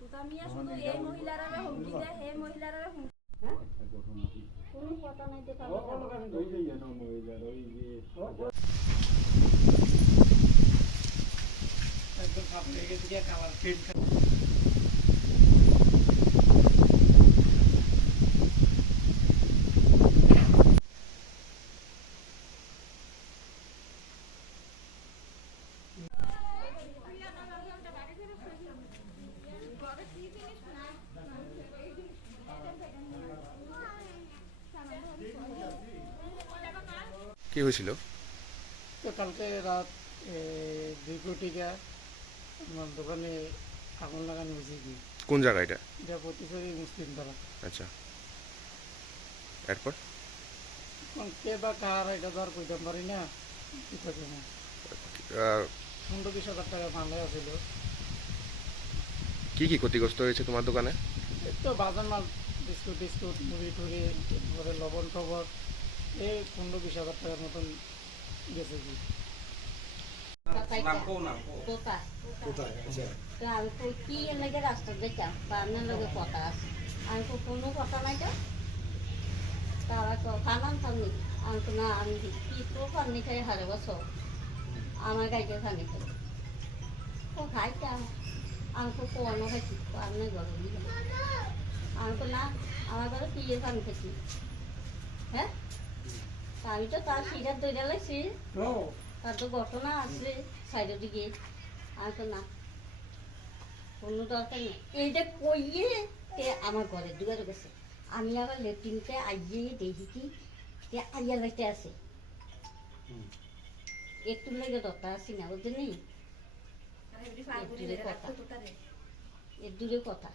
তুতামিয়া শুধু এই মহিলারা হুমকি দেয়, হে মহিলারা হুমকি। হ্যাঁ কোনো কথা নাই দেখা একদম সব লেগে দিয়ে কালার ফিট কি হয়েছিল? তো কালকে রাত 2 কোটিকা আমার দোকানে আগুন লাগানো হয়েছে। কি কোন জায়গা এটা? এটা প্রতিশোধী মুসলিম দ্বারা। আচ্ছা, এরপর এখন কে বা কার এটা তো আর কইতে পারি না, কি থাকে না। 15-20 হাজার টাকা মামলা আছিল। কি কি ক্ষতিগ্রস্ত হয়েছে তোমার দোকানে? এই তো বাজার মাল, বিস্কুট টিস্কুট, মুড়ি টুড়ি, তারপরে লবণ টবণ, এই 15-20 হাজার টাকার মতন গেছে। কি কি লাগে রাস্তা দেখলাম আপনার লোকের কথা আছে, আমি তো কোনো কথা নাই। তো তারা তো খানান খাননি, আমি তো না, আমি কি তো খাননি খাই হারে বছর আমার গাইতে খানি খাই ও খাইতে আমি তো কোনো খাইছি আপনার ঘরে দিয়ে আমি তো না, আমার ঘরে পিয়ে খানি খাইছি। হ্যাঁ আমি তো তার সিটার দইটা লাগছি, তার তো ঘটনা আসছে সাইডের দিকে। আমি তো না, কোনো দরকার নেই। এইটা কইয়ে আমার ঘরের দুয়ারে গেছে, আমি আবার লেট্রিনতে আইয়ে দেখি কি আইয়া লাইতে আছে, একটু লেগে দরকার আছি না, বুঝলি? এর দূরে কথা